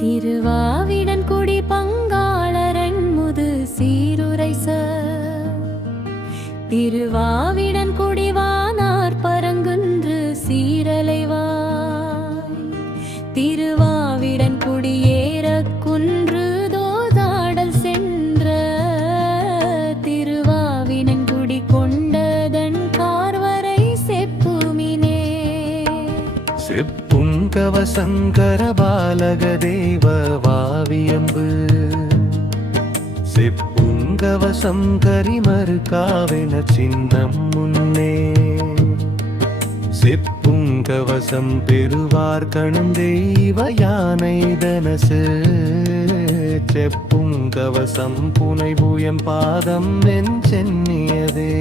திருவாவிடன்குடி பங்காளரன் முது சீருரைச திருவாவிடன்குடி வானார் பரங்குன்று சீரலைவாய் திருவாவிடன்குடி ஏற குன்று தோதாடல் சென்ற திருவாவினன்குடி கொண்டதன் கார்வரை செப்புமினே செப்புங்கவ சங்கர பாலக தேவ வாவியம்பு செப்புங்கவசம் கரிமறுகாவென சின்னம் முன்னே செப்புங்கவசம் பெறுவார் கணும் தெய்வ யானை தனசு செப்புங்கவசம் புனை பூயம் பாதம் வென் சென்னியதே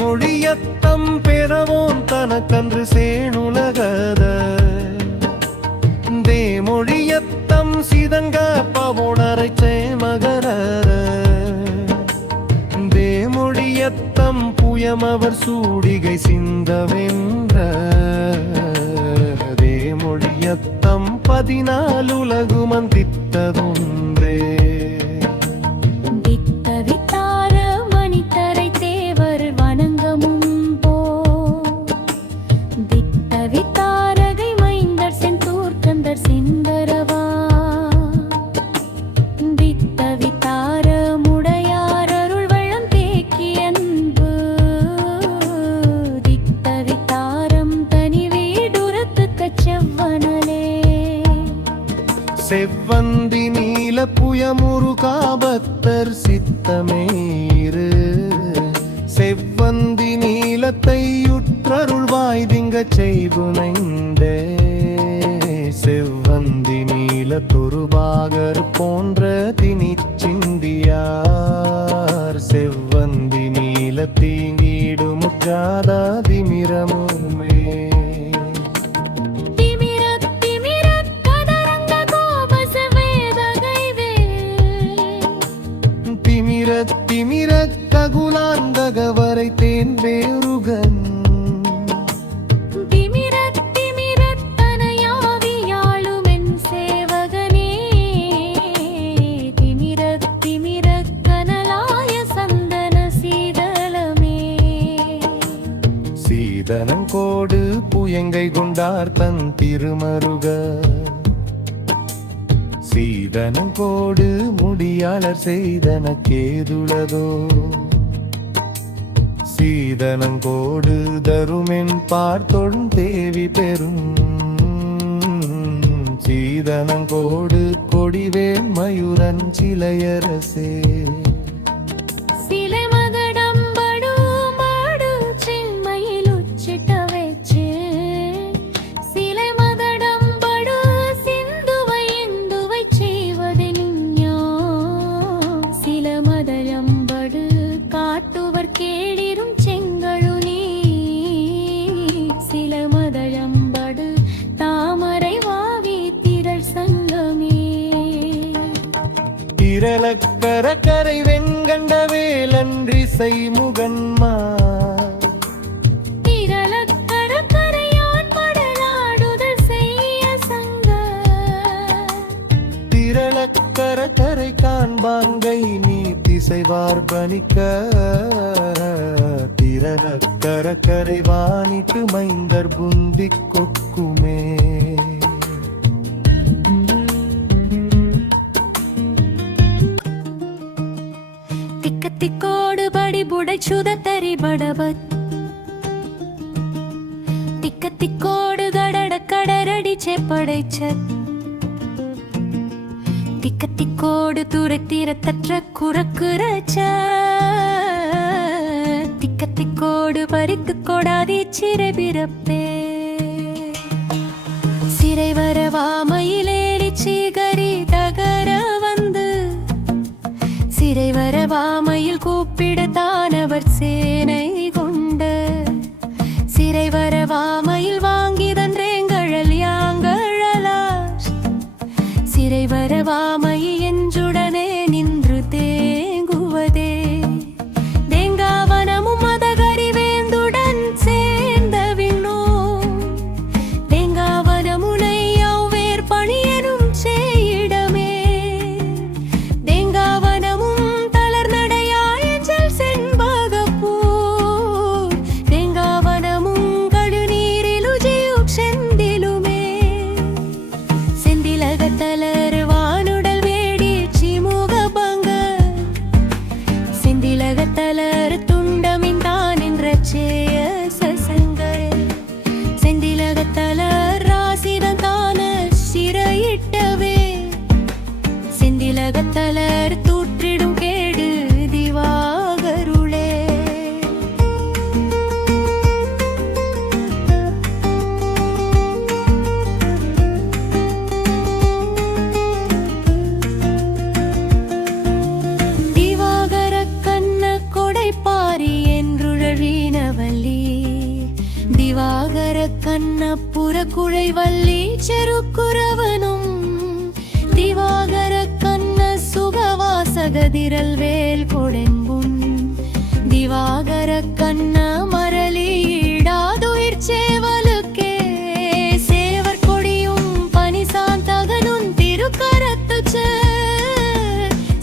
மொழியத்தம் பெறவோன் தனக்கன்று சேணுலகத தேமொழியத்தம் சிதங்க பவுணரை சேமகர தேமொழியத்தம் புயமவர் சூடிகை சிந்தவென்ற தேமொழியத்தம் 14 உலகுமந்தித்ததொன்றே செவ்வந்தி நீல புயமுருகாபத்தர் சித்தமேறு செவ்வந்தி நீலத்தையுற்றருள்வாய் திங்கச் செய்புனைந்தே செவ்வந்தி நீல தொருபாகர் போன்ற திணிச்சிந்தியார் செவ்வந்தி நீல தீங்கீடு முற்றாதா திமிரமுமே திமிர ககுலாந்தகவரை தேன் வேருகன் தனையாவியாளுமென் சேவகனே திமிர கனலாய சந்தன சீதளமே சீதனங்கோடு புயங்கை கொண்டார் தன் திருமருக சீதனங்கோடு முடியாளர் செய்தன கேதுளதோ சீதனங்கோடு தருமென் பார்த்தொன் தேவி பெறும் சீதனங்கோடு கொடிவே மயூரன் சிலையரசே கரை வெண்கண்ட வேலன்றிசை முகன்மா கரையான் படலாடுதல் செய்ய சங்க கரை காண்பாங்கை நீ திசைவார் பணிக்க கரை வாணிட்டு மைந்தர் புந்தி கொக்குமே திக்கோடு படி புடைச்சுத தரி படவத் திக்கோடு கடட கடரடி செப்படைச்ச திக்கோடு துரை தீரத்தற்ற குறக்குறச்ச திக்கோடு பறித்து கொடாதி சிறை பிறப்பே சிறை வரவாமையிலேறி சீகரி தகர வந்து ஒப்பிடத்தானவர் சேனை கொண்ட சிறை வரவாமையில் வாங்கிதன்றேங்கழல் யாங்கழலார் சிறை வரவாமை என்றுடனே நின்று தேங்குவதே தேங்காவனமும் மதகரிவேந்துடன் சேர்ந்த விண்ணோ தேங்காவனமுனை ஔவேர் பணியனும் செய்யிடமே தேங்காவனமும் தளர்நடையாயஞ்சல் செண்பகப்பூர் தேங்காவனமும் கடுநீரிலுஜியுக் செந்திலுமே செந்திலகத்தலர் வானுடல் வேடி சிமுகபங்க செந்திலகத்தலர் துண்டமின்தான் என்ற சேய சசங்கள் செந்திலகத்தலர் ராசிதந்தான சிறையிட்டவே செந்திலகத்தலர் தூற்றிடும் கேடு திவாகருளே திவாகர கண்ண கொடைப்பாரி என்றுழறினவல்லி திவாகர கண்ண புறக்குழைவல்லி செருக்குறவனும் திவாகர கண்ண சுகவாசகதிரல் வேல் கொடெம்பும் திவாகர கண்ண மரளி ஈடாதுயிர் சேவலுக்கே சேவர் கொடியும் பனிசாந்தகனும் திருக்கரத்துச்ச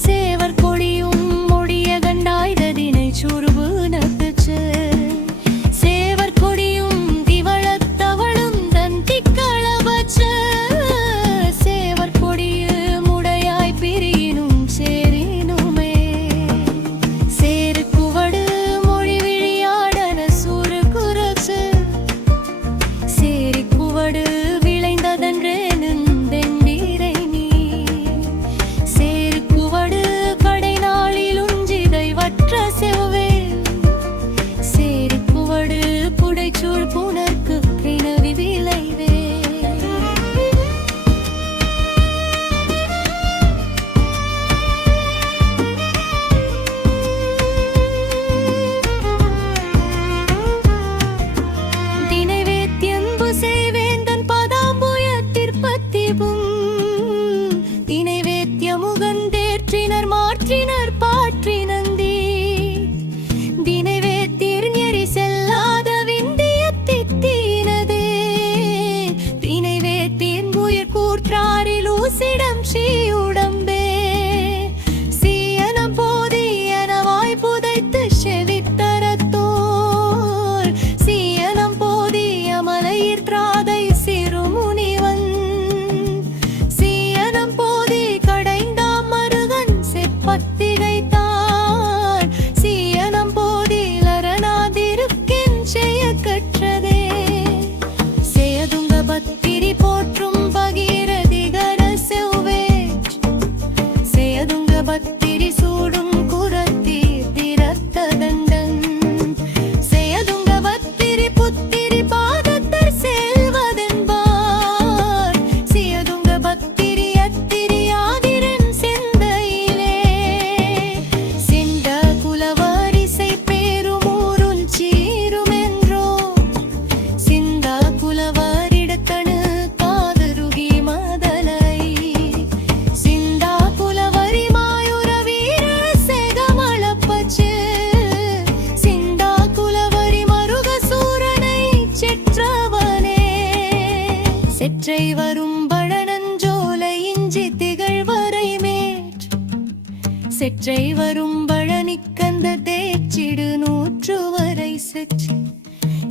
சேவர் கொடியும் முடிய கண்டாய்ததினை சுருபு நத்துச்சு சேவர் கொடியும் திவளத்தவளும் தந்திக்களவச்ச சேவர் கொடிய முடையாய் பிரியினும் சேரினுமே சேரு குவடு மொழி விழியாடன சூறு குரச்சு சேரி குவடு விளைந்ததன்றே நின்றெண்டீரை நீ சேரு குவடு கடை நாளில் உஞ்சிதை வற்ற செவ்வே சேரி குவடு புடைச்சூழ் புனர்க்கு பிணவி விளைவே தினைவேத்தியன்பு செய்வேந்தன் பதாம்புயத்திற்பத்திபும் தினைவேத்தியமுகந்தேற்றினர் மாற்றினர் பாற்றினந்தி தினைவேத்திர் நெறி செல்லாத விந்தியத்தித்தீனதே தினைவேத்தின் உயிர் கூற்றாரில் ஊசிடம் ஸ்ரீயுடம்பே சீயனம் போதியன வாய் புதைத்து செவித்தரத்தோர் சீயனம் போதிய மலையிற் திராதை சிறுமுனிவன் சீயனம் போதி கடைந்தாம் மருகன் செப்பத்திகைத்தான் சீயனம் போதி லரணாதிருக்கென் செய்ய கற்றதே செயதுங்க பத்திரி போற்றும் பகீரதிகர செவ்வே செயதுங்க பத்திரி சூடும் குரத்தி திரத்த தண்டன் செயதுங்க பத்திரி புத்திரி பாதத்தர் செல்வதென்பார் செயதுங்க பத்திரி அத்திரி ஆதிரன் செந்தையிலே சென்ற குலவாரிசை பேருமூருள் சீருமென்றோ சிந்தா குலவாரிடத்தனு காதருகி மதலை சிந்தா குலவரி மாயுர வீர செகமளப்பச்சு சிந்தா குலவரி மருக சூரனை செற்றவனே செற்றை வரும் பழனஞ்சோலை இஞ்சி திகழ்வரை மேற் செற்றை வரும் பழனிக்கந்த தேச்சிடு நூற்று வரை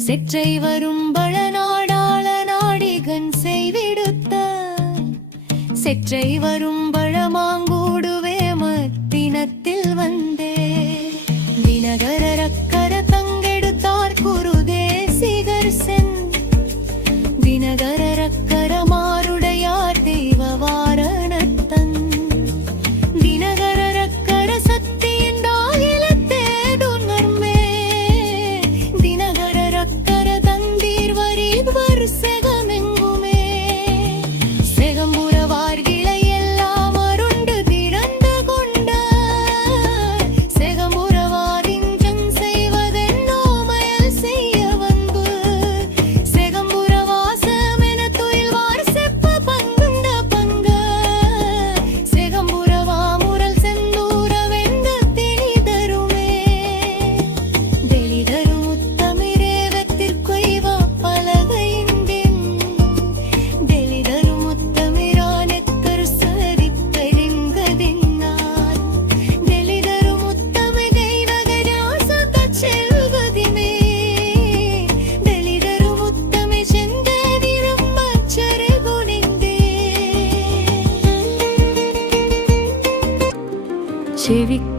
செற்றை வரும் பழநாடாள நாடிகன் செய்விடுத்த செற்றை வரும் பழமாங்கூடுவே மத்தினத்தில் வந்தே தினகர ரக்கர தங்கெடுத்தார் குருதே சிகர் சென் தினகர ரக்கர மாருடையார் தெய்வ வாரணத்தன் தினகர ரக்கர சக்தியின் தாயிலத்தேதுன் நர்மே தினகர ரக்கர தந்தீர் வரிவர் செகமெங்குமே செகம்புற வார்கிளை எல்லாம்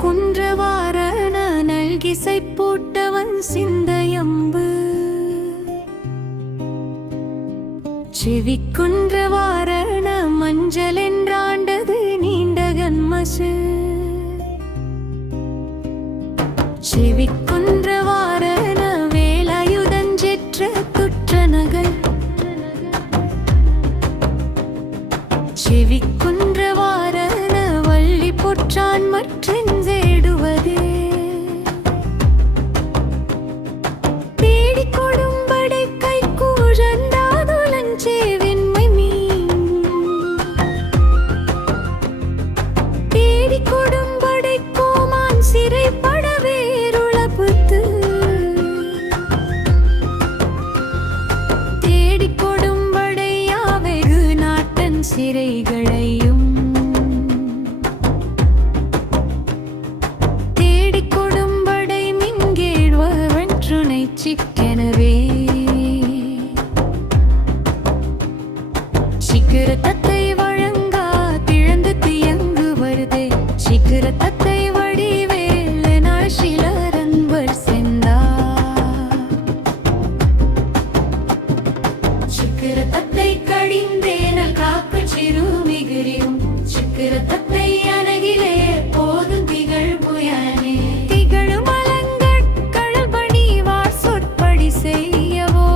செவிக்குன்றவாரண நல்கிசை போட்டவன் சிந்தையம்பு செவிக்குன்றவாரண மஞ்சள் என்றாண்டது நீண்டகன்மசு செவிக்குன்றவாரண வேலாயுதஞ்செற்ற குற்றநகல் செவிக்குன்றவாரண வள்ளி பொற்றான் மற்றெஞ்சேடுவதே தேடி கொடும்படை கை கூழந்தாதுலஞ்சேவின்மை மீன் தேடி கொடும்படை கோமான் சிறைப்பட வேருளப்புத்து தேடி கொடும்படை யாவெகு நாட்டன் சிறைகளையும் தேடி கொடும்படை மிங்கேழ்வன் துணை சிக்கெனவே சிக்கிர தத்தை வழங்கா திழந்து தியங்கு வருதே சிக்கிர தத்தை வடிவேலனாள் சிலரன்பர் சென்றா சிக்கிர தத்தை கடிந்தேனல் காக்க சிறுமிகிரியும் சிக்கிர தத்தை அனகிலே போதும் திகழ் புயனே திகழும் அலங்கட் கடல் பணிவார் சொற்படி செய்யவோ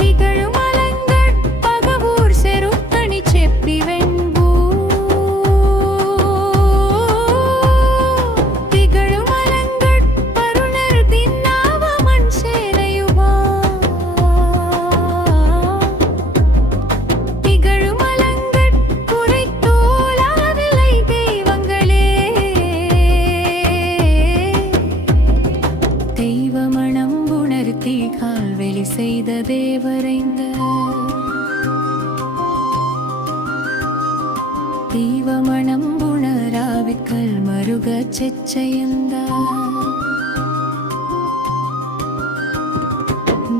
திகழும் அலங்கட் பகவூர் செருத்தணி செப்பி வெண்பூ திகழும் அலங்கட் பருணர் தின்னாவ மண் சேலையுமா திகழும் அலங்கட் குறைத்தோலாவிலை தெய்வங்களே தெய்வமணம் உணர்த்தி கால்வெளி செய்த தேவரைந்த தெய்வமணம் உணராவிக்கல் மருக செச்சையந்தா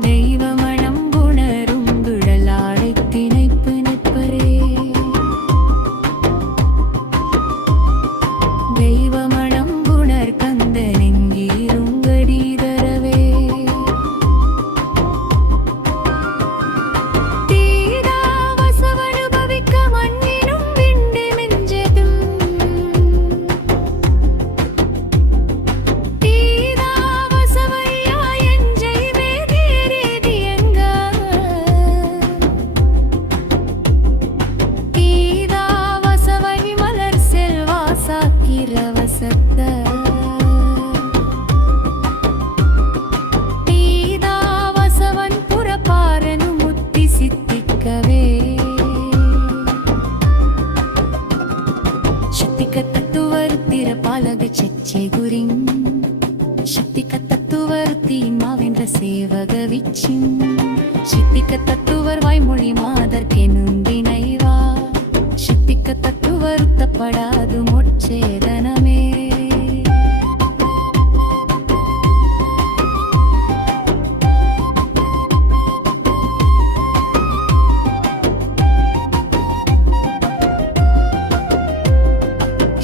தெய்வமணம் உணரும் விழலாடை திணைப்பு நிற்பரே தெய்வமணம் உணர் கந்த நெங்கீருங்கடி தரவே தீராவசவனுபவிக்க மண்ணினும் விண்டு மெஞ்சதும் தீராவசவையா எஞ்சை வேதேரேதியங்க தீராவசவை மலர் செல்வாசா கிரவசத்த தீதாவசவன் புறப்பாரனு முத்தி சித்திக்கவே சக்திக தத்துவர் திறப்பாலக செச்சை குரிங் சக்திக தத்துவர் தீமாவென்ற சேவக விச்சின் சித்திக்க தத்துவர் வாய்மொழி மாதர் கெனுந்தினைவா சித்திக்க தத்துவர் உத்தப்படாது முச்சேதனமே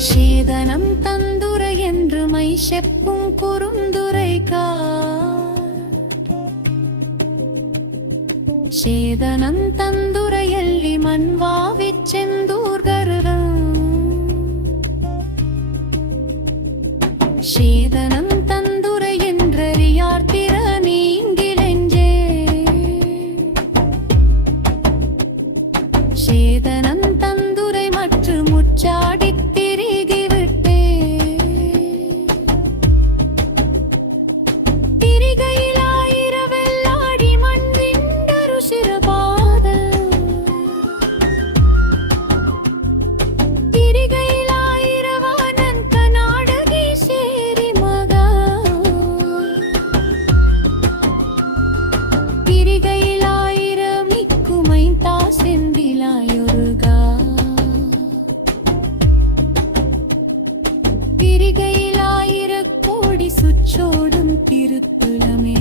சேதனம் தந்துரை என்று மை செப்பும் குறுந்துரைக்கா சேதனம் தந்துரையல்லி மண்வாவிச் செந்தூர்கருடம் சேதனம் தந்துரை என்றறியார் திற நீங்கிலெஞ்சே சேதனம் தந்துரை மற்று முச்சாடித் திரிகிவிட்டே திரிகையிலாயிரவெல்லாடி மண் விண்டரு சிறுபாத திரிகையிலாயிரவானன் கனாடகி சேரி மகா திரிகையிலாயிரமிக்குமை தாசெந்திலாயொருகா திரிகையிலாயிரக் கோடி சுற்றோடும் திருத்துலமே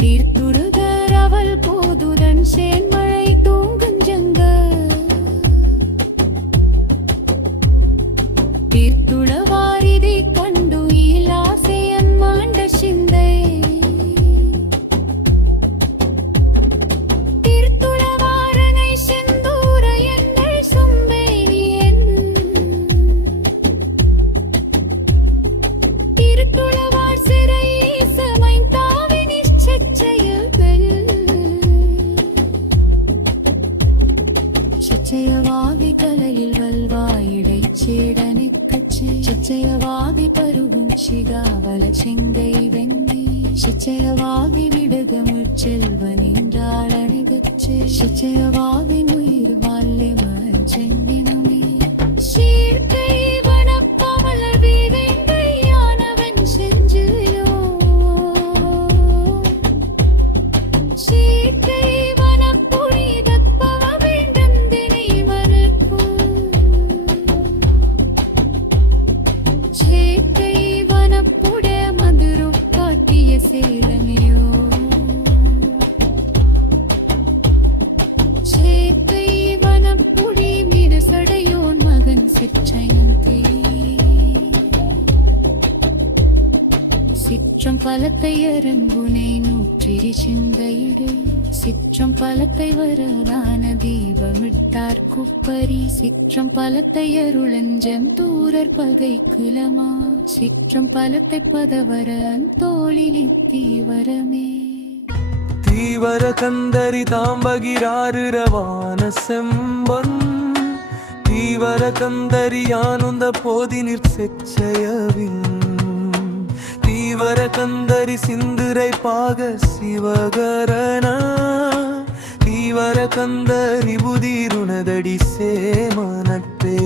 தீர்த்துருகர் அவள் போதுடன் சேன்மழை கலையில் வல்வாயிடை சேடனிக்கச்சு சிச்சயவாதி பருவும் சிகாவல செங்கை வெண்ணி சிச்சயவாதி விடுகமுற் செல்வனின்றாளணிகச்சு சிச்சயவாதி உயிர் வால்யமன் சென்னினுமே சீர்கை வனப்பமலர் வீதைங்கை யானவன் செஞ்சிலோ சீர்கை வனப்புடி தத்பவ வேண்டந்தினை மறப்போ சீர்கை வனப்புட மதுரு காட்டிய சேலனையோ சீர்கை வனப்புடி மிருசடையோன் மகன் சிற்றையந்தே சிற்றம் பலத்தை அரங்குனை நூற்றிரி சிந்தையிடு சிற்றம் பலத்தை வரதான தீபமிட்டார் குப்பரி சிற்றம் பலத்தை அருளஞ்சம் தூரர் பகை குலமா சிற்றம் பலத்தை பதவரன் தோளிலி தீவரமே தீவர கந்தரி தாம்பகிராறு ரவான செம்பன் தீவர கந்தரியானுந்த போதினிற் செச்சயவின் தீவர கந்தரி சிந்துரை பாக சிவகரண தீவர கந்தரி புதிருணதடி சேமனட்டே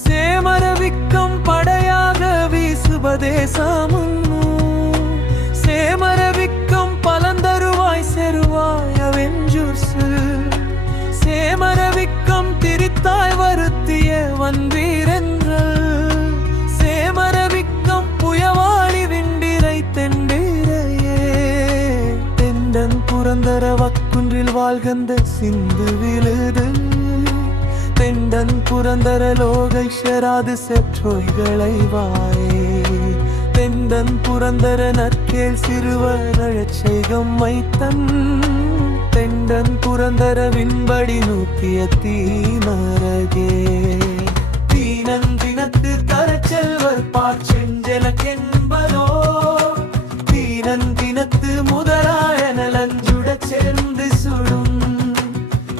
சேமரவிக்கம் படையாக வீசுபதேசமுன்னு சேமரவிக்கம் பலந்தருவாய் செருவாய வெஞ்சூர் சேமரவிக்கம் திரித்தாய் வருத்திய வந்தீரென்றல் சேமரவிக்கம் புயவாளி விண்டிரை தெண்டிரையே தெண்டன் புரந்தர வக்குன்றில் வாழ்கந்த சிந்து விழுது தெண்டன் புரந்தர லோகைஷராது செற்றோய்களை வாயே தெண்டன் புரந்தர நற்கேள் சிறுவர் அழச்சைகம் மைத்தன் தெண்டன் புரந்தர விண்படி நூத்திய தீமரகே தீனந்தினத்து தரச்செல்வர் பாச்செஞ்செலக்கென்பதோ தீனந்தினத்து முதலாயனலஞ்சுடச் சேர்ந்து சுடும்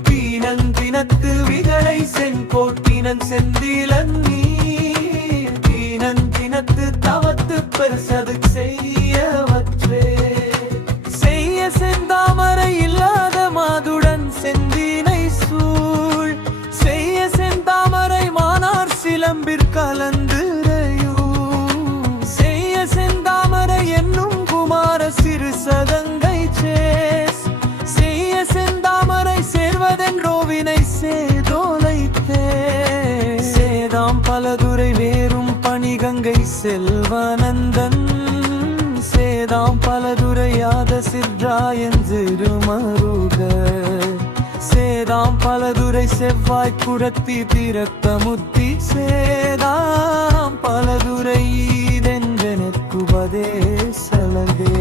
தீனந்தினத்து விதலை செங்கோட்டினன் செந்திலன் நீர் தீனந்தினத்து தவத்து பெருசது செய்யவற்றே செய்ய செந்தாமரை இல்லாத மாதுடன் செந்தினை சூழ் செய்ய செந்தாமரை மானார் சிலம்பிற் கலந்துரையும் செய்ய செந்தாமரை என்னும் குமார சிறு சதங்கை சேஸ் செய்ய செந்தாமரை சேர்வதென்றோவினை சேதோலைத்தே சேதாம் பலதுரை வேறும் பணிகங்கை செல்வனந்தன் சேதாம் பலதுரையாத சிற்றாயன் திருமருக சேதாம் பலதுரை செவ்வாய் குடத்தி திரத்தமுத்தி சேதாம் பலதுரை ஈதென்றெனக்குபதேசலகே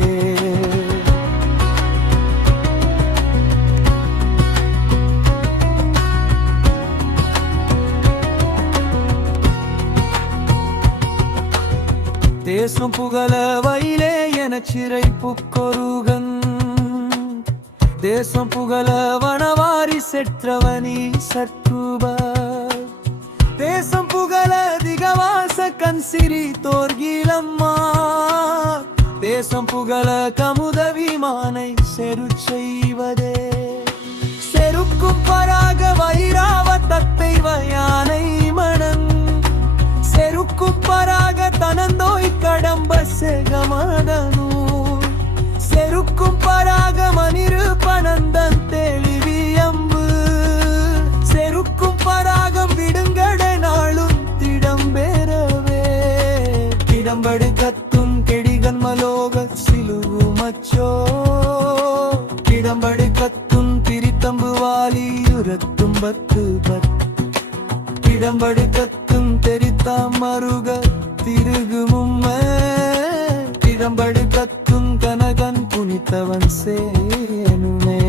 தேசம் புகழ வயலே என சிறை புக்கொருகன் தேசம் புகழ வனவாரி செற்றவனி சற்றுப தேசம் புகழ திகவாச கன்சிரி தோர்கிலம்மா தேசம் புகழ கமுத விமானை செரு செய்வதே செருக்கும் பராக வைராவ தத்தை வயானை மணன் செருக்கும் பராக தனந்தோய் கடம்ப செகமதனூ செருக்கும் பராக மனிரு பனந்தன் தெளிவியம்பு செருக்கும் பராகம் விடுங்கட நாளும் திடம்பெறவே திடம்படு கத்தும் கெடிகன் மலோக சிலுவு மச்சோ திடம்படு கத்தும் திரித்தம்பு வாலி உரத்தும் பத்து பத் திடம்படு கத்தும் தெரித்தாம் மருக திருகுமும்ம திடம்படு கத்தும் கனகன் புனித்தவன் சேனுமே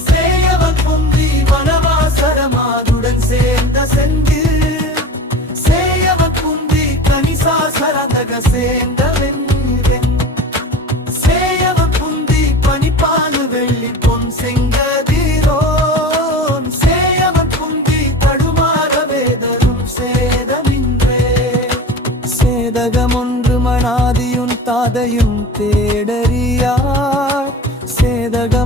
சேயவன் புந்தி வனவாசரமாதுடன் சேர்ந்த செந்து சேயவன் புந்தி கனிசாசரந்தக சேர்ந்த வெண்ணிவெண் சேயவன் புந்தி பனிப்பாலு வெள்ளி பொன் செங்கதிரோன் சேயவன் புந்தி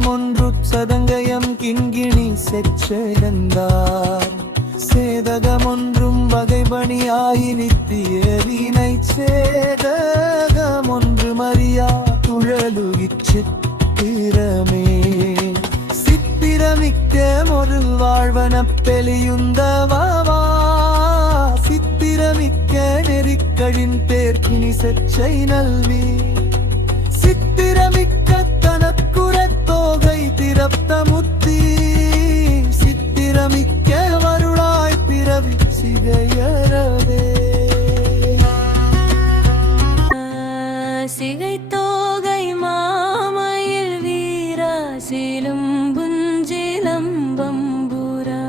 ஒன்று சதங்கயம் கிண்கிணி செச்செழுந்தார் சேதகமொன்றும் வகைபணியாயி நித்தியலினை சேதகமொன்று மரியா துழலுகிச் சித்திரமே சித்திரமிக்க ஒரு வாழ்வன பெலியுந்தவா சித்திரமிக்க நெறிக்கழின் பேர்கினி செச்சை நல்வி சித்திரமிக்க தனக்குரத்தோகை திறத்த முத்தி சித்திரமிக்க வருளாய் பிறவி சிகையறவே சிகைத்தோகை மாமயில் வீரா சிலம்புஞ்சிலம்பம்புரா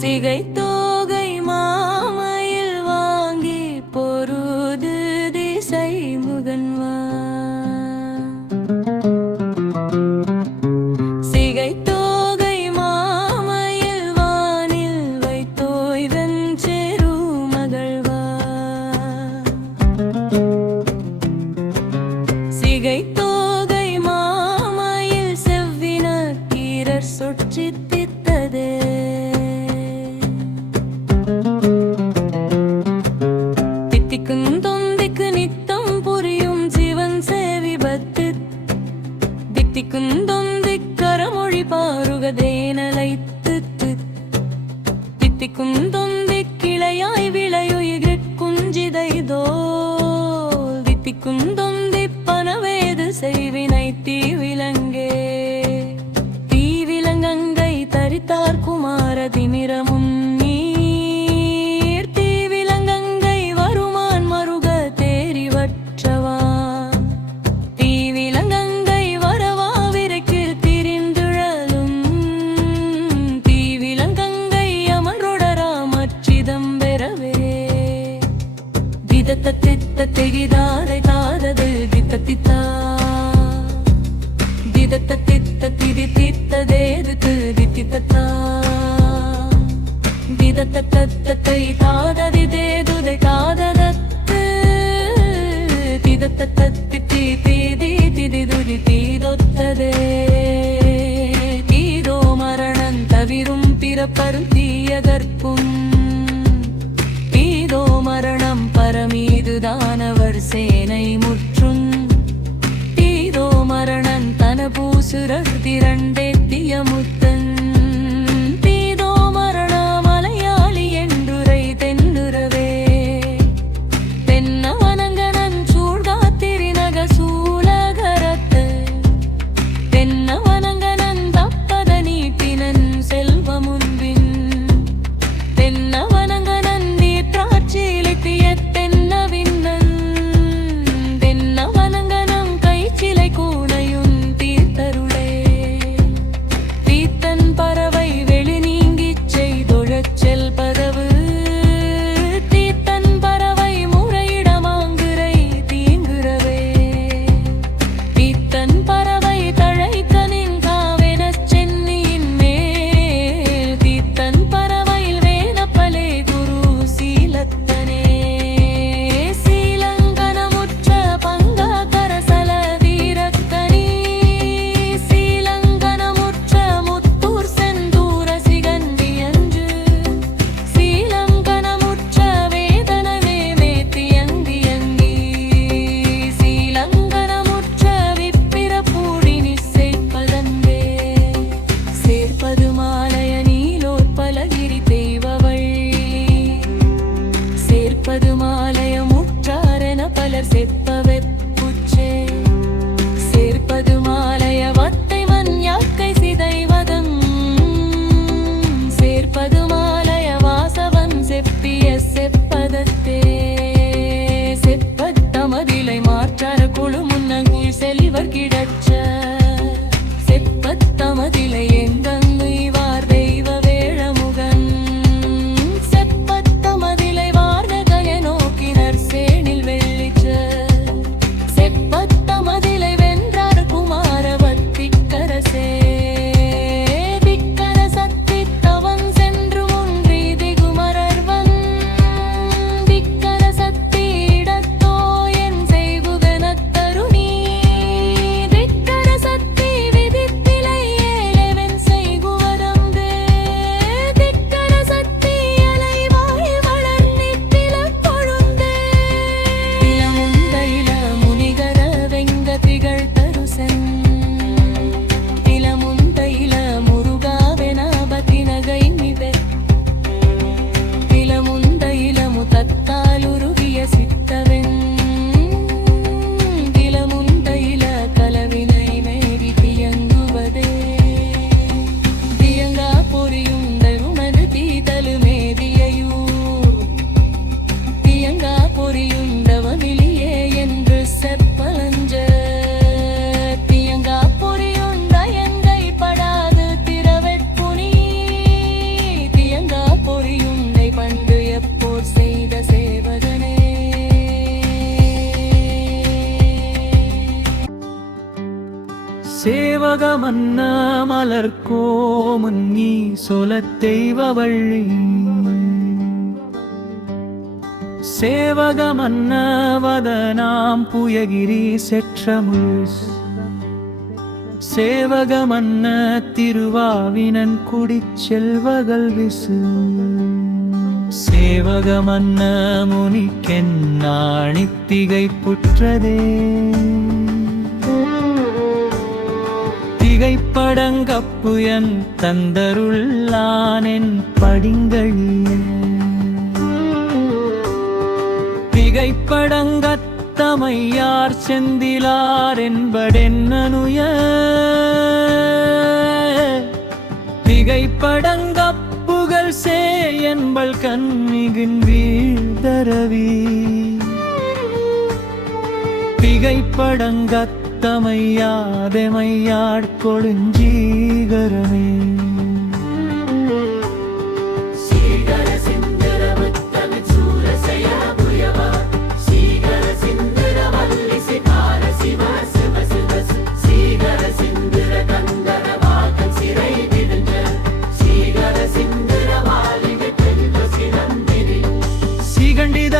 சிகைத்தோகை மாமயில் வாங்கி பொருது திசை முகன்வா சிகைத்தோகை மாமயில் வானில் வைத்தோய்வன் செரு மகள்வா சிகைத்தோகை மாமயில் செவ்வின கீரர் சுற்றி தித்ததே தித்திக்கும் தொந்திக்கு நித்தம் புரியும் சிவன் சேவிபத்து தித்திக்கும் தொந்திக்கரமொழி பாருகதேனலைத்து தித்திக்கும் தொந்திக்கிளையாய் விளையுயிர் குஞ்சிதைதோல் தித்திக்கும் தொந்தி பனவேது செய்வினை தீவிலங்கே தீவிலங்கங்கை தரித்தார் குமார திமிரமும் நீர் தீவிலங்கங்கை வருமான் மருக தேறிவற்றவா தீவிலங்கங்கை வரவா விரைக்கில் திரிந்துழலும் தீவிலங்கங்கை அமருடரா மற்றிதம் பெறவே திதத்த தித்த தெகிதாதை தாதது தித்தத்தித்தா திதத்த தித்த திதி தித்ததேது தித்தித்தா திதத்த தத்தத்தை தாததி தேதுதை தாததத்து திதத்த தத்தி தீதி திதிதுதி தீதொத்ததே தீதோ மரணம் தவிரும் பிறப்பரும் தீயகற்பும் தீதோ மரணம் பரமீதுதானவர் சேனை முற்றும் தீதோ மரணன் தன பூசுரர் திரண்டேத்திய முத்தன் தீதோ மரண மலையாளி என்றுரை தென்னுரவே தென்ன வனங்கனன் சூழ்காத்திரிநக சூலகரத்து தென்ன வனங்கனன் தப்பத நீட்டினன் செல்வமுன்பின் தென்ன வனங்கனன் நீற்றாட்சியிலித்திய தென்ன விண்ணன் தென்ன வனங்கனம் கைச்சிலை கூனையுன் தீர்த்தருளே தீத்தன் பறவை வெளி நீங்கிச் செய்தொழச் செல்பதவு தீத்தன் பறவை முறையிடமாங்குரை தீங்குறவே தீத்தன் பறவை தழைக்கனின் காவெனச் சென்னியின் மேல் தீத்தன் பறவையில் வேதப்பலே குரு சீலத்தனே சீலங்கனமுற்ற பங்காகர சல வீரக்கனி சீலங்கனமுற்ற முத்தூர் செந்தூர சிகண்டியன்று சீலங்கனமுற்ற வேதனவே மேத்தியங்கியங்கி சீலங்கனமுற்ற விப்பிர பூடினி சேர்ப்பதன்பே சேர்ப்பது மாலய நீலோற்பலகிரி தெய்வவள் சேர்ப்பது மாலய முற்றாரென பலர் செப்பவெப்புச்சே சேர்ப்பது மாலய வத்தை மண் யாக்கை சிதைவதம் சேர்ப்பது மாலய வாசவன் செப்பிய செப்பதத்தே செப்பத்தமதிலை மாற்றார குழு முன்னங்கீழ் செலிவர் கிடச்ச செப்பத்தமதிலை எங்கங்கு இவார் தெய்வ வேழமுகன் செப்பத்தமதிலை வார்கய நோக்கினர் சேனில் வெள்ளிச்ச செப்பத்தமதிலை வென்றார் குமாரவத்திக்கரசே திக்கர சத்தி தவன் சென்று முன்றி திகுமரர்வன் திக்கர சத்தி இடத்தோ என் செய்குவெனத் தருணி சேவகமன்ன மலர்கோமுன் நீ சொலத் தெய்வவள்ளி சேவகமன்ன வதனாம் புயகிரி செற்றமுள் சேவகமன்ன திருவாவினன் குடிச் செல்வகள் விசு சேவகமன்ன முனிக்கென்னாணி திகைப்புற்றதே திகைப்படங்கப்புயன் தந்தருள்ளானென் படிங்களியே திகைப்படங்கத்தமையார் செந்திலார் என்படென்னனுய திகைப்படங்கப்புகழ் சே என்பல் கண்மிகின் வீழ்தரவி திகைப்படங்கத்தமையாதெமையாட் கொடுஞ்சீகரமே சிகண்டித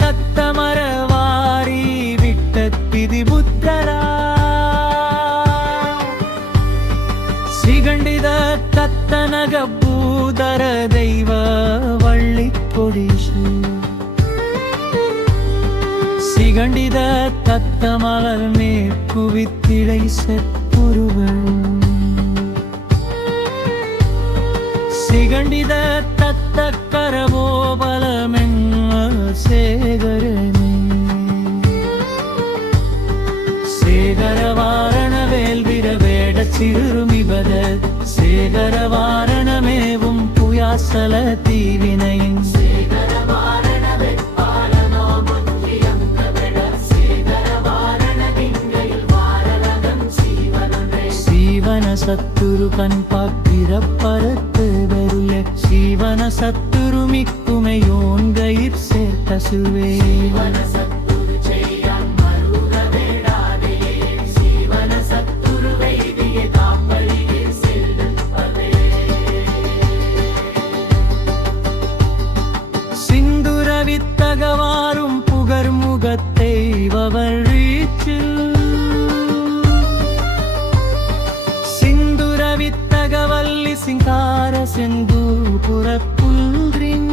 தத்தமரவாரி விட்டத்திதி புத்தரா சிகண்டித தத்தனக பூதர தெய்வ வள்ளி கொடிசு சிகண்டித தத்தமலர் மேற்குவித்திடை செப்புருவள் சிகண்டித தத்த கரபோபலமென் சேகரனே சேகரவாரண வேல்விர வேட சிறுமிபத சேகரவாரணமேவும் புயாசல தீவினையின் சீவன சத்துரு கண்பாப்பிறப்பரத்து வருளே சீவன சத்துரு மிக்குமையோன்கயிற் சேர்த்தசுவே சிந்துரவித்தகவாரும் புகர்முகத்தை வவரீச்சில் சிந்துரவித்தகவல்லி சிங்கார செந்து புறப்புல்றின்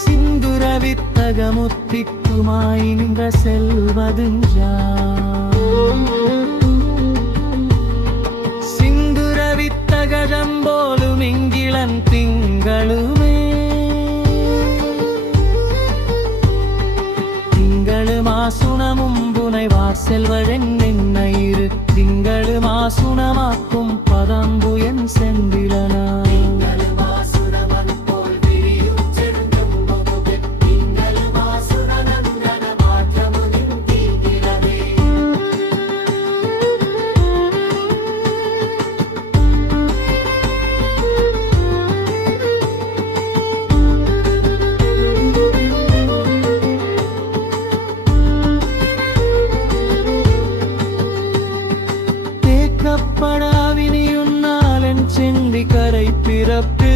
சிந்துரவித்தகமுத்திக்குமாய் நின்ற செல்வதுஞ்சா சிந்துரவித்தகழம்போலும் இங்கிளன் திங்களுமே திங்களுமாசுணமும் புனைவார் செல்வழென் நின்னையிரு திங்களுமாசுணமாக்கும் பதம்புயன் செந்திலனா தேக்கப்படாவினியுன்னாலென் செண்டி கரை பிறப்பு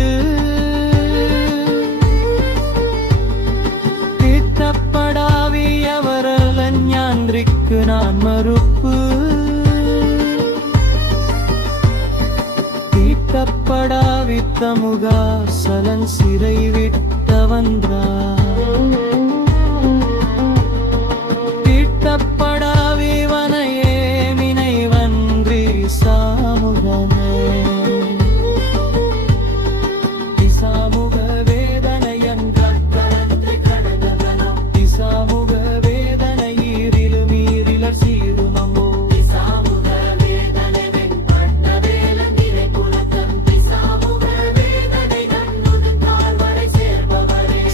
தீர்த்தப்படாவியவரலன் ஞான்றிக்கு நான் மறுப்பு தீர்த்தப்படாவித்தமுகா சலன் சிறை விட்டவன்றா தீர்த்தப்படாவிவனையே வினைவன்றி சாமுகமே திசாமுக வேதனையன்றி திசாமுக வேதனையீரிலு மீறிலர் சீருமம்போ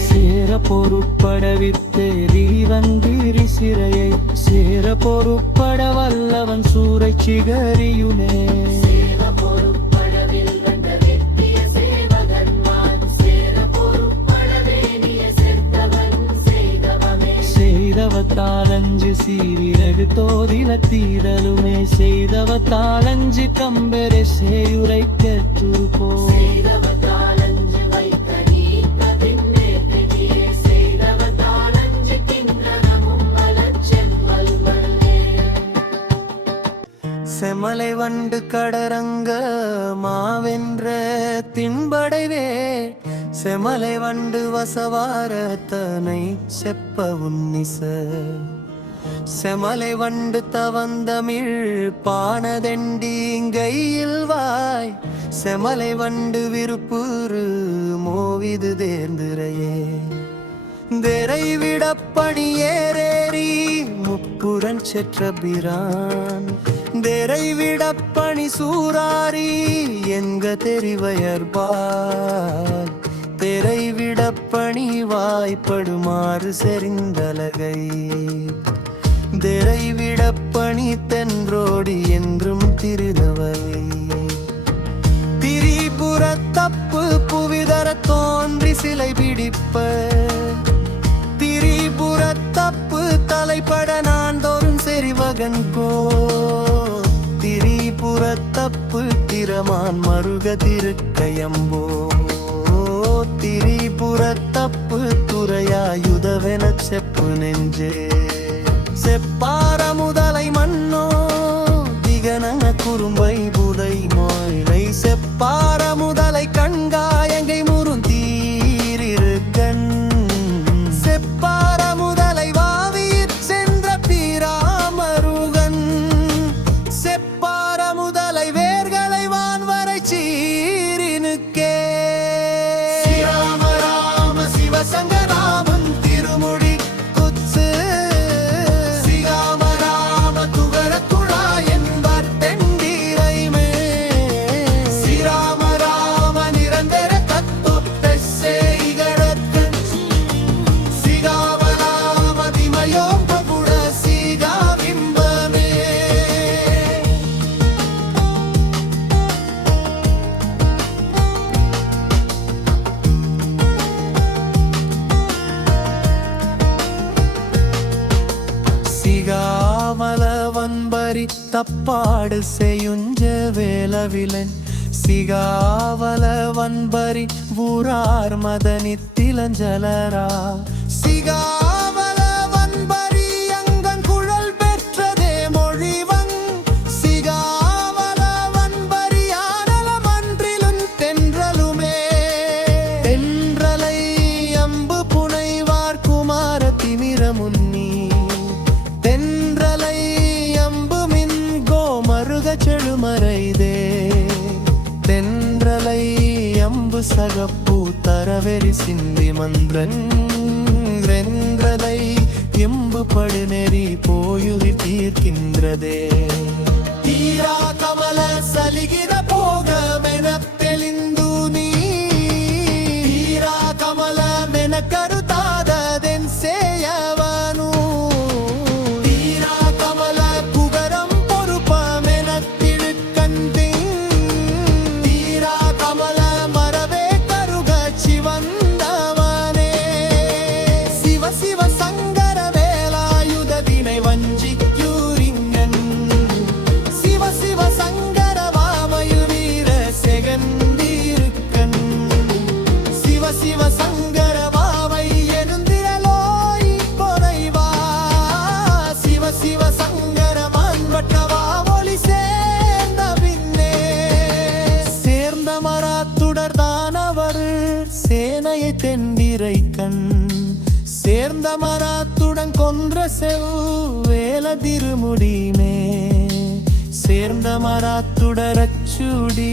சேர பொறுப்படவித்தேரி வந்திரி சிறையை சேர பொறுப்பட வல்லவன் சூரை சிகரியுனே செய்தவத்தாலன் நெஞ்சு சீரிரகு தோதில தீரலுமே செய்தவத்தாலஞ்சு கம்பெரை சேயுரைக்க துருப்போ செமலை வண்டு கடரங்க மாவென்ற தின்படைவே செமலை வண்டு வசவாரத்தனை செப்ப உன்னிச செமலை வண்டு தவந்தமிழ் பானதெண்டீங்கையில் வாய் செமலை வண்டு விருப்புரு மோவிது தேர்ந்திரையே திரை விடப்பணியேறேறி முப்புரன் செற்ற பிரான் திரை விடப்பணி சூராரி என்க தெரிவயர்பால் திரை விடப்பணி வாய்ப்படுமாறு செறிந்தலகை திரை விடப்பணி தென்றோடி என்றும் திருநவலை திரிபுர தப்பு புவிதர தோன்றி சிலை பிடிப்ப திரிபுர தப்பு தலைப்பட நான் தோறும் செறிவகன் போ திரிபுர தப்பு திரமான் மருக திருக்கயம்போ திரிபுர தப்பு துறையாயுதவென செப்பு நெஞ்சே செப்பார முதலை மண்ணோ திகனன குறும்பை புதை மொழை செப்பார முதலை கண்காயங்கை முருந்தீரிருக்கண் செப்பார முதலை வாவியிற் சென்ற பீராமருகன் செப்பார முதலை வேர்களை வான்வரை சீரினுக்கே ஸ்ரீராம ராம சிவசங்கராமன் திருமுடி குத்சு ஸ்ரீராம ராம துகர துழா என்பர் தெண்டீரைமே ஸ்ரீராம ராம நிரந்தர தத்துவ செய்கடற்கு ஸ்ரீராம ராம திமயோம் பகுட சீகா விம்பமே சிகாமல வன்பரி தப்பாடு செய்யுஞ்ச வேலவிலன் சிகாவல வன்பரி ஊரார் மதனித்திலஞ்சலரா சிகாவல வன்பரி அங்கன் குழல் பெற்றதே மொழிவன் சிகாவல வன்பரி ஆனல மன்றிலும் தென்றலுமே தென்றலை அம்பு புனைவார் குமார திமிர முன்னி தென்றலை அம்பு மின் கோமருக செழுமறைதே தென்றலை அம்பு சகப்பூ தரவெறி சிந்தி மந்திரன் ரென்றலை எம்பு படுநெறி போயுதி தீர்க்கின்றதே தீரா கமல சலிகிற போகமென தெளிந்து நீ தீரா கமல மென கருத்தாததென் சேயவனு தீரா கமல குகரம் பொறுப்பமென திழுக்கந்தி தீரா கமல மரவே கருக சிவந்தவனே சிவ சிவ சங்கர வேலாயுத வினை வஞ்சிக்கூரிங்கன் சிவ சிவ சங்கர வாமயு வீர செகந்தீருக்கன் சிவ சிவ சங்கர வாவை எழுந்திரலோய் பொறைவா சிவ சிவ சங்கர மான்வட்டவா ஒளி சேர்ந்த பின்னே சேர்ந்த மராத்துடர்தானவர் சேனையை தெண்டிரை கண் சேர்ந்த மராத்துடன் கொன்ற செவ்வேல திருமுடிமே சேர்ந்த மராத்துடரச்சூடி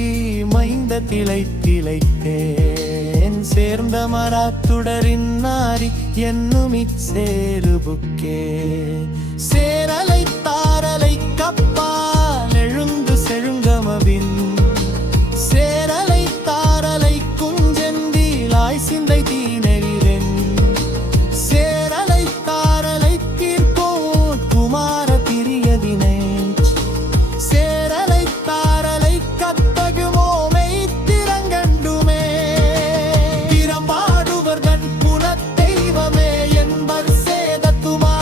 மைந்த திளை திளைத்தேன் சேர்ந்த மராத்துடரின் நாரி என்னும் இச்சேருபுக்கே சேரலை தாரலை கப்பால் எழுந்து செழுங்கமவின் சேரலை தாரலை குஞ்செந்திலாய் சிந்தை தீனெறிரென் சேரலை தாரலை தீர்ப்போ குமார பிரியதினை சேரலை தாரலை கத்தகுமோமை திறங்கண்டுமே திறம்பாடுவர்தன் புனத்தெய்வமே என்பர் சேதத்துமா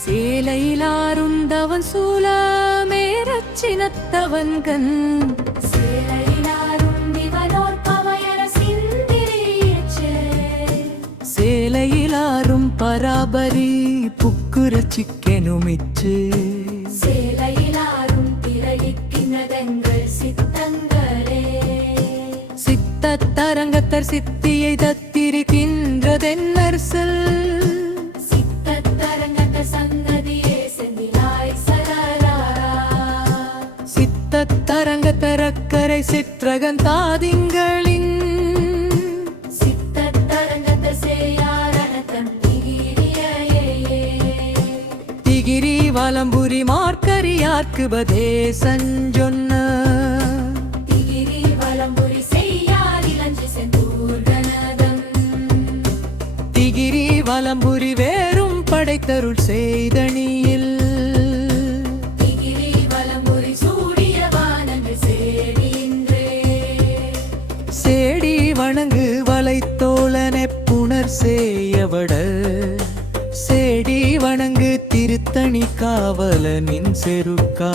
சேலையிலாருண்டவன் சூலமேறச் சினத்தவன்கண் சேலையிலாருண்டிவனோர் பவையரசின் திரையேற்று சேலையிலாரும் பராபரி புக்குர சிக்கெனுமிச்சு சேலையிலாரும் திரையிக்கின்றதெங்கள் சித்தங்களே சித்தத்தரங்கத்தர் சித்தியை தத்திருக்கின்றதென்னர் சொல் சித்தரங்கத்தரக்கரை சிற்றகந்தாதிங்களின் சித்தரங்கத்த சேயாரணத்தம் திகிரி வலம்புரி மார்க்கரியார்க்கு பதேசஞ்சொன்ன திகிரி வலம்புரி செய்யாரிலஞ்சு செந்தூர்கனதம் திகிரி வலம்புரி வேறும் படைத்தருள் செய்தணியில் சேடி வணங்கு வலைத்தோழனை புனர் செய்யவட சேடி வணங்கு திருத்தணி காவலனின் செருக்கா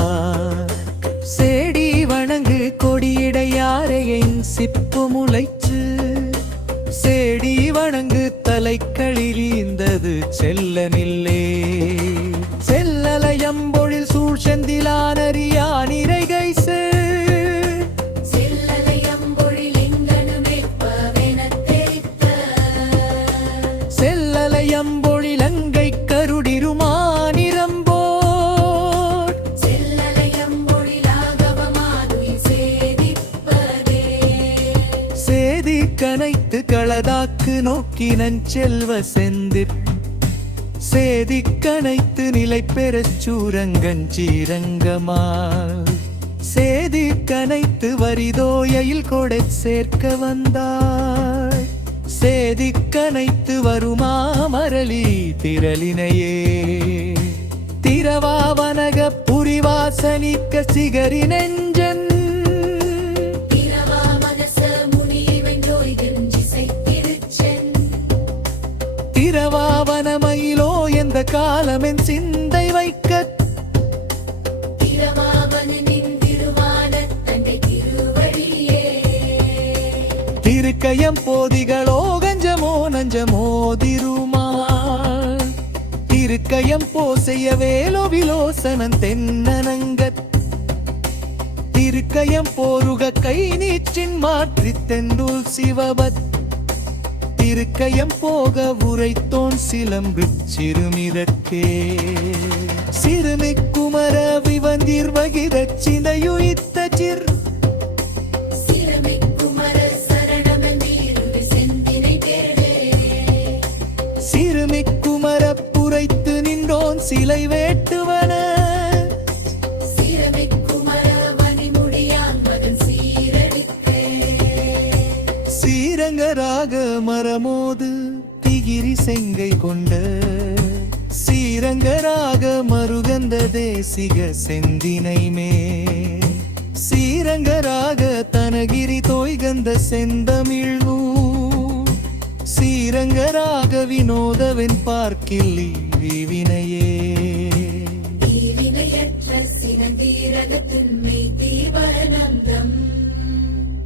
சேடி வணங்கு கொடியிடையாரையின் சிப்பு முளைச்சு சேடி வணங்கு தலைக்களிலிந்தது செல்லனில்லே செல்லலையம்பொழில் சூழ்ச்செந்திலானறியா நிறைகை செல்லலையம்பொழிலங்கை கருடிருமானிரம்போர் சேதி கனைத்து களதாக்கு நோக்கினன் செல்வ செந்து சேதி கனைத்து நிலை பெறச் சூரங்கஞ்சீரங்கமா சேதி கனைத்து வரிதோயில் கொடை சேர்க்க வந்தாய் சேதி கனைத்து வருமா மரளி திரளினையே திரவாவனக புரிவாசனிக்க சிகரி நெஞ்சன் திரவாவனமயிலோ எந்த காலமென் சிந்தை வைக்க திருக்கயம் போதிகளோ கஞ்சமோ நஞ்சமோ திருமா திருக்கயம் போசைய வேலோ விலோசனன் தென்னனங்கத் திருக்கயம் போருக கை நீற்றின் மாற்றி தென்றுள் சிவபத் திருக்கயம் போக உரைத்தோன் சிலம்பு சிறுமிதற்கே சிறுமிக் குமர விவந்திர் வகித சிந்தையுயித்த சிர் சிறுமிக் குமர புரைத்து நின்றோன் சிலை வேட்டுவன சீரங்கராக மரமோது திகிரி செங்கை கொண்ட சீரங்கராக மருகந்த தேசிக செந்தினைமே சீரங்கராக தனகிரி தோய்கந்த செந்தமிழ்நூ சீரங்கராக வினோதவன் பார்க்கில்லி விவினையே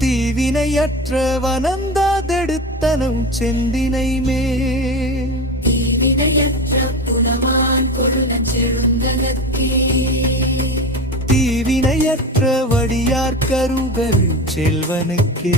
தீவினையற்ற வனந்தாதெடுத்தனும் செந்தினை மேல் தீவினையற்ற வடியார் கருகரு செல்வனுக்கே